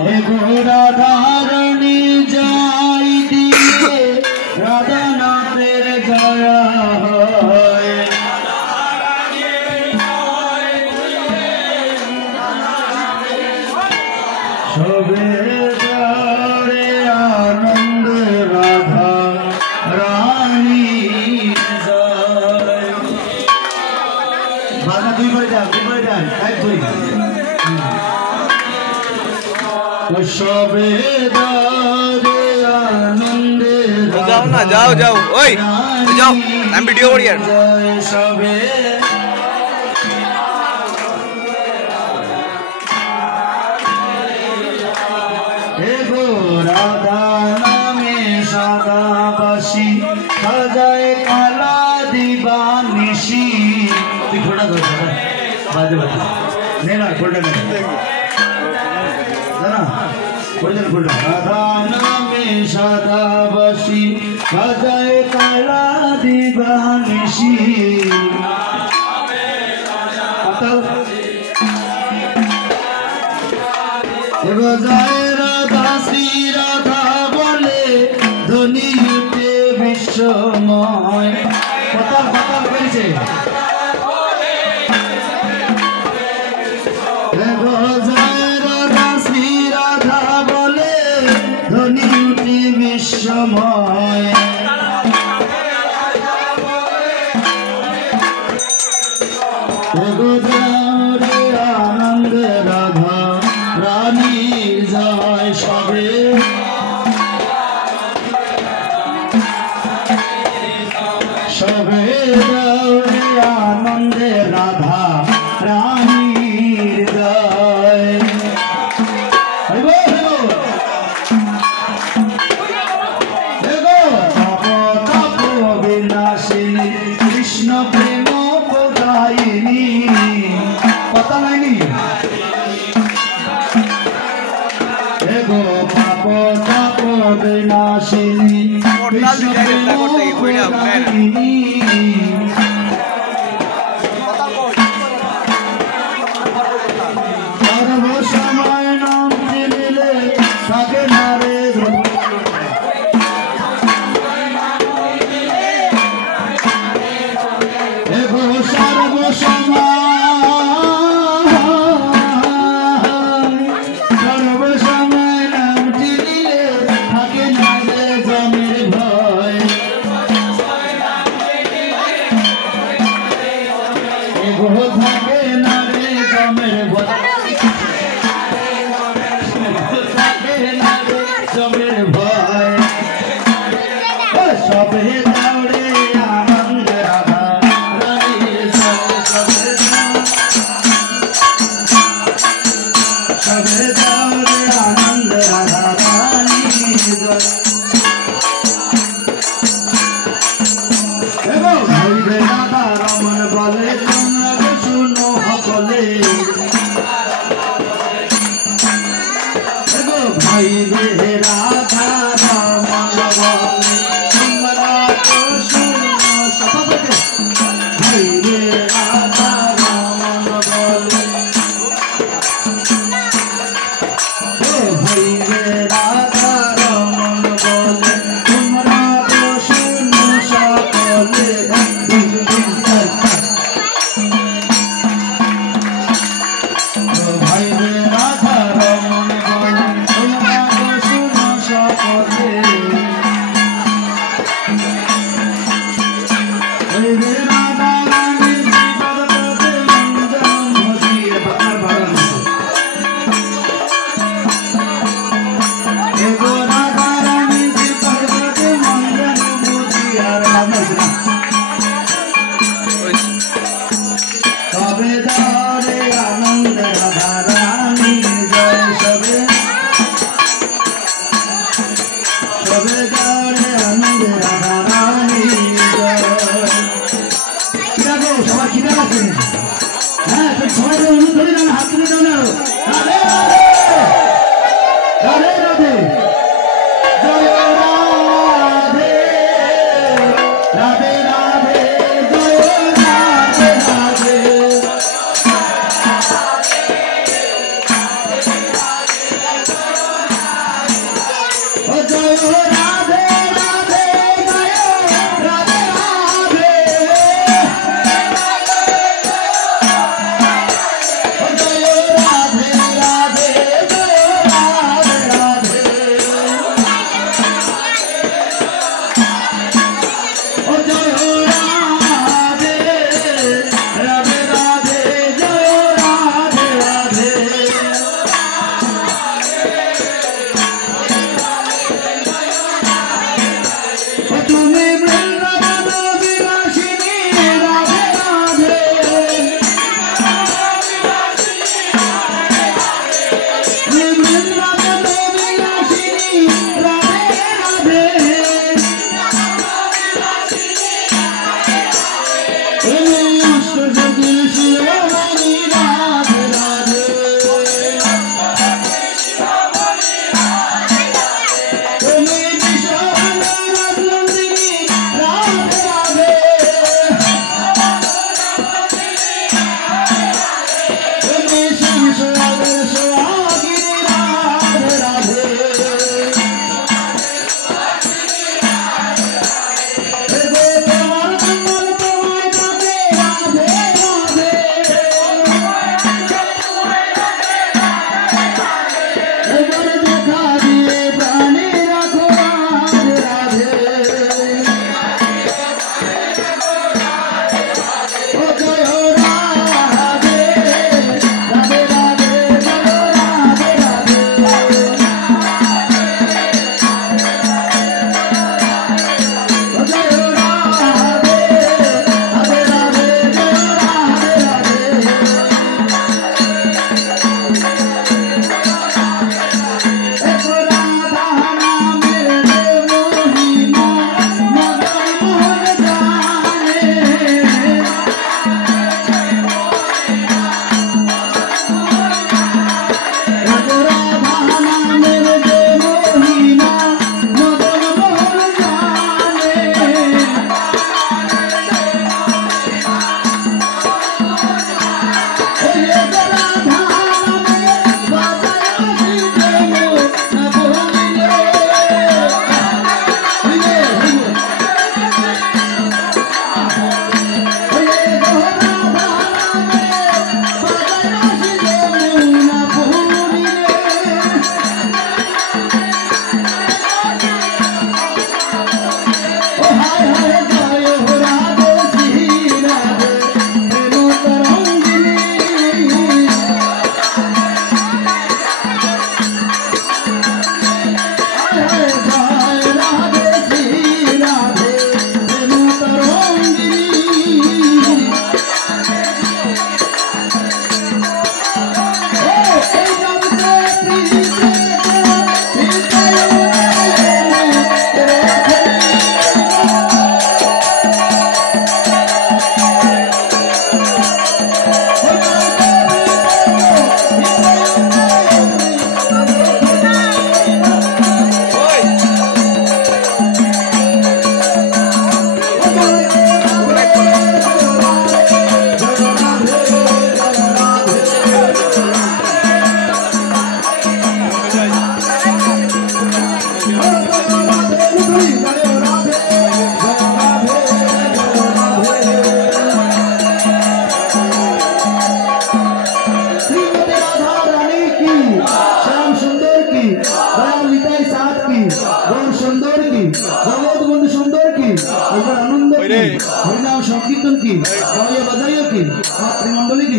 হে গো রাধারণী জয় দিয়ে রাধানাথের জয় হয় সবে জয় আনন্দ রাধা রানী জয় বাজনা দুই করে যান এক দুই সবে আনন্দে যাও না যাও যাও ওই যাও আমি ভিডিও করি আর সবে হে গো রাধা নামে সদাবাসী সাজায় কালা দিবানিশি তুই ঘোড়া ধর বাজে বাজে নে না ঘোড়া নে রাধা নামে সদাবাসী সাজায় কালা দিবানিশি যায় রাধা শ্রী রাধা বলে ধ্বনি উঠে বিশ্বময় কথা কথা করেছে ধ্বনি উঠে বিশ্বময় আনন্দ রাধা রানী জয় সবে সবে আনন্দে রাধা রানীর জয় কৃষ্ণ প্রেম প্রদায়িনী কথা নাইনি গো পাপ তাপ বিনাশিনী কৃষ্ণ প্রেম প্রদায়িনী সর্বসময় নাম দিলে থাকে না রে সর্বসময় নাম দিলে থাকে না রে জমের ভয় থাকে না রে জমের ভয় থাকে না রে জমের ভয় সবে দৌড়ে আনন্দ রাধা রানী সবে দৌড়ে আনন্দ রাধা রানী হইবে রাধা রমন বলে তোমরা শুনো সকলে হইবে রাধা রমন বলে তোমরা শুনো সকলে হইবে রাধা রমন বলে হইবে রাধা রমন বলে তোমরা শুনো সকলে হইবে রাধা রমন বলে তোমরা শুনো সুন্দর কি জগৎ বন্ধু সুন্দর কি একবার আনন্দ কি হরিনাম সংকীর্তন কি বাজাইও কি মাতৃমণ্ডলী কি